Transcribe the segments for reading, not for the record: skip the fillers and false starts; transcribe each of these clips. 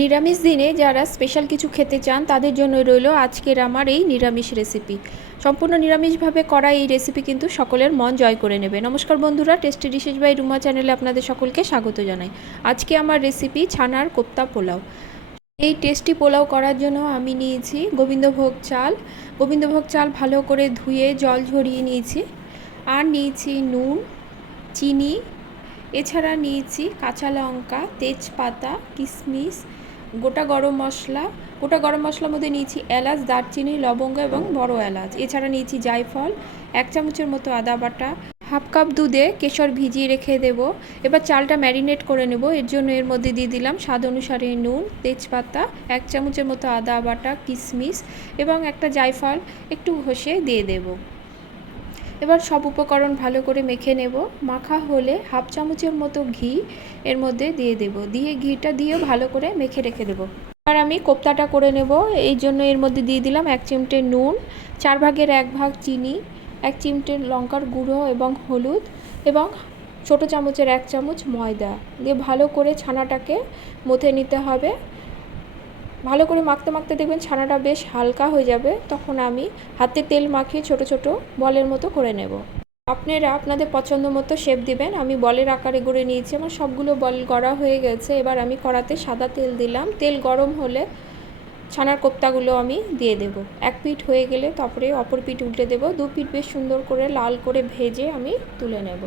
নিরামিষ দিনে যারা স্পেশাল কিছু খেতে চান তাদের জন্য রইল আজকের আমার এই নিরামিষ রেসিপি। সম্পূর্ণ নিরামিষভাবে করা এই রেসিপি কিন্তু সকলের মন জয় করে নেবে। নমস্কার বন্ধুরা, টেস্টি ডিশেস বাই রুমা চ্যানেলে আপনাদের সকলকে স্বাগত জানাই। আজকে আমার রেসিপি ছানার কোপ্তা পোলাও। এই টেস্টি পোলাও করার জন্য আমি নিয়েছি গোবিন্দভোগ চাল। গোবিন্দভোগ চাল ভালো করে ধুয়ে জল ঝরিয়ে নিয়েছি। আর নিয়েছি নুন, চিনি, এছাড়া নিয়েছি কাঁচা লঙ্কা, তেজপাতা, কিশমিশ, গোটা গরম মশলার মধ্যে নিয়েছি এলাচ, দারচিনি, লবঙ্গ এবং বড় এলাচ। এছাড়া নিয়েছি জায়ফল, 1 চামচের মতো আদা বাটা, হাফ কাপ দুধে কেশর ভিজিয়ে রেখে দেব। এবার চালটা ম্যারিনেট করে নেব। এর জন্য এর মধ্যে দিয়ে দিলাম স্বাদ অনুসারে নুন, তেজপাতা, 1 চামচের মতো আদা বাটা, কিশমিশ এবং একটা জায়ফল একটু ঘষে দিয়ে দেব। এবার সব উপকরণ ভালো করে মেখে নেব। মাখা হলে হাফ চামচের মতো ঘি এর মধ্যে দিয়ে দেব। দিয়ে ঘিটা দিয়েও ভালো করে মেখে রেখে দেব। এবার আমি কোপ্তাটা করে নেব। এই জন্য এর মধ্যে দিয়ে দিলাম 1 চিমটে নুন, 4 ভাগের 1 ভাগ চিনি, 1 চিমটে লঙ্কার গুঁড়ো এবং হলুদ এবং ছোটো চামচের 1 চামচ ময়দা দিয়ে ভালো করে ছানাটাকে মথে নিতে হবে। ভালো করে মাখতে মাখতে দেখবেন ছানাটা বেশ হালকা হয়ে যাবে। তখন আমি হাতে তেল মাখিয়ে ছোট ছোট বলের মতো করে নেব। আপনারা আপনাদের পছন্দ মতো শেপ দিবেন। আমি বলের আকারে গড়ে নিয়েছি। আমার সবগুলো বল গড়া হয়ে গেছে। এবার আমি কড়াতে সাদা তেল দিলাম। তেল গরম হলে ছানার কোপ্তাগুলো আমি দিয়ে দেব। এক পিঠ হয়ে গেলে তারপরে অপর পিঠ উল্টে দেব। 2 পিঠ বেশ সুন্দর করে লাল করে ভেজে আমি তুলে নেব।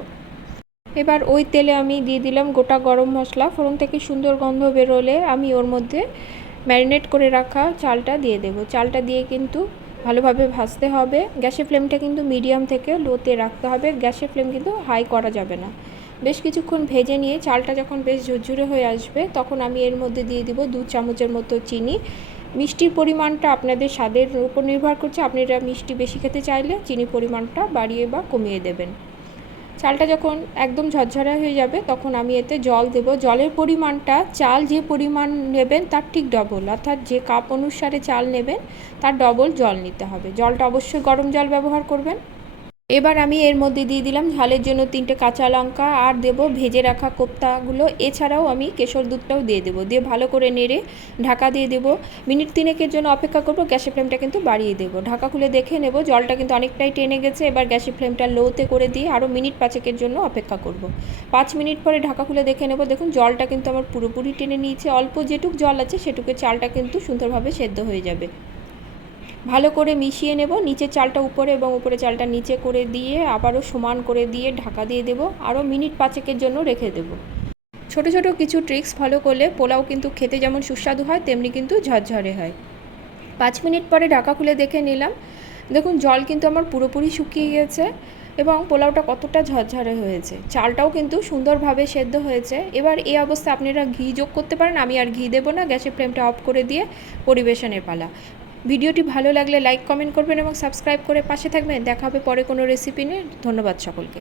এবার ওই তেলে আমি দিয়ে দিলাম গোটা গরম মশলা। ফোড়ন থেকে সুন্দর গন্ধ বেরোলে আমি ওর মধ্যে ম্যারিনেট করে রাখা চালটা দিয়ে দেব। চালটা দিয়ে কিন্তু ভালোভাবে ভাজতে হবে। গ্যাসের ফ্লেমটা কিন্তু মিডিয়াম থেকে লোতে রাখতে হবে। গ্যাসের ফ্লেম কিন্তু হাই করা যাবে না। বেশ কিছুক্ষণ ভেজে নিয়ে চালটা যখন বেশ ঝুরঝুরে হয়ে আসবে তখন আমি এর মধ্যে দিয়ে দিব 2 চামচের মতো চিনি। মিষ্টির পরিমাণটা আপনাদের স্বাদের উপর নির্ভর করছে। আপনারা মিষ্টি বেশি খেতে চাইলে চিনির পরিমাণটা বাড়িয়ে বা কমিয়ে দেবেন। চালটা যখন একদম ঝরঝরা হয়ে যাবে তখন আমি এতে জল দেব। জলের পরিমাণটা চাল যে পরিমাণ নেবেন তার ঠিক ডবল, অর্থাৎ যে কাপ অনুসারে চাল নেবেন তার ডবল জল নিতে হবে। জলটা অবশ্যই গরম জল ব্যবহার করবেন। এবার আমি এর মধ্যে দিয়ে দিলাম ঝালের জন্য 3টে কাঁচা লঙ্কা আর দেব ভেজে রাখা কোপ্তাগুলো। এছাড়াও আমি কেশর দুধটাও দিয়ে দেবো। দিয়ে ভালো করে নেড়ে ঢাকা দিয়ে দেব। মিনিট 3-এর জন্য অপেক্ষা করব। গ্যাসের ফ্লেমটা কিন্তু বাড়িয়ে দেব। ঢাকা খুলে দেখে নেব জলটা কিন্তু অনেকটাই টেনে গেছে। এবার গ্যাসের ফ্লেমটা লোতে করে দিয়ে আরও মিনিট 5-এর জন্য অপেক্ষা করব। 5 মিনিট পরে ঢাকা খুলে দেখে নেব। দেখুন জলটা কিন্তু আমার পুরোপুরি টেনে নিয়েছে। অল্প যেটুক জল আছে সেটুকু চালটা কিন্তু সুন্দরভাবে সেদ্ধ হয়ে যাবে। ভালো করে মিশিয়ে নেব। নিচের চালটা উপরে এবং উপরে চালটা নিচে করে দিয়ে আবারও সমান করে দিয়ে ঢাকা দিয়ে দেব। আরও মিনিট 5-এর জন্য রেখে দেব। ছোট ছোট কিছু ট্রিক্স ফলো করলে পোলাও কিন্তু খেতে যেমন সুস্বাদু হয় তেমনি কিন্তু ঝরঝরে হয়। 5 মিনিট পরে ঢাকা খুলে দেখে নিলাম। দেখুন জল কিন্তু আমার পুরোপুরি শুকিয়ে গেছে এবং পোলাওটা কতটা ঝরঝরে হয়েছে। চালটাও কিন্তু সুন্দরভাবে সেদ্ধ হয়েছে। এবার এই অবস্থায় আপনারা ঘি যোগ করতে পারেন। আমি আর ঘি দেবো না। গ্যাসের ফ্লেমটা অফ করে দিয়ে পরিবেশনের পালা। ভিডিওটি ভালো লাগলে লাইক কমেন্ট করবেন এবং সাবস্ক্রাইব করে পাশে থাকবেন। দেখা হবে পরে কোনো রেসিপি নিয়ে। ধন্যবাদ সকলকে।